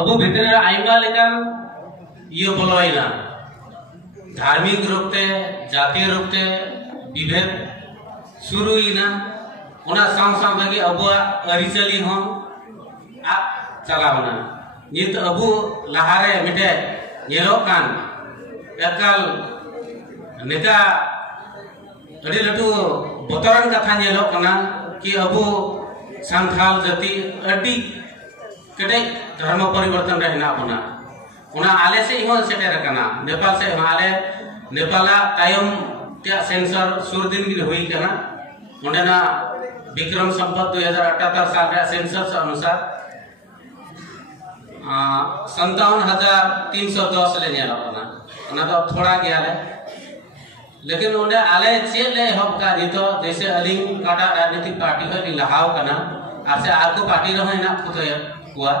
अब भितर आइमा लेकान ये बोलवाइना धार्मिक रूपते जातीय रूपते विभेद शुरुइना उना सांग सांग लगी अबुआ अरिचली हो आ चलावना नित अबु लहारे मिटे येलो कान एकल नेका अड़ी लटू बोतरन कथा येलो कना कि अबु सांथाल जाति अड़ी कटे धर्म परिवर्तन रहना बना उना आले से इहो सेटेर कना नेपाल से आले नेपाला तायम त्या सेंसर सुरदिन गिन हुई कना उन्हें विक्रम संपत 2078 साल रे सेंसस अनुसार 57,310 ले नेला कना उना तो थोड़ा गया है लेकिन उन्हें आले चेल ले हब का नितो जैसे अलिंग काटा राजनीतिक पार्टी का लहाव कना आसे आर को पार्टी रहो ना खुद हुआ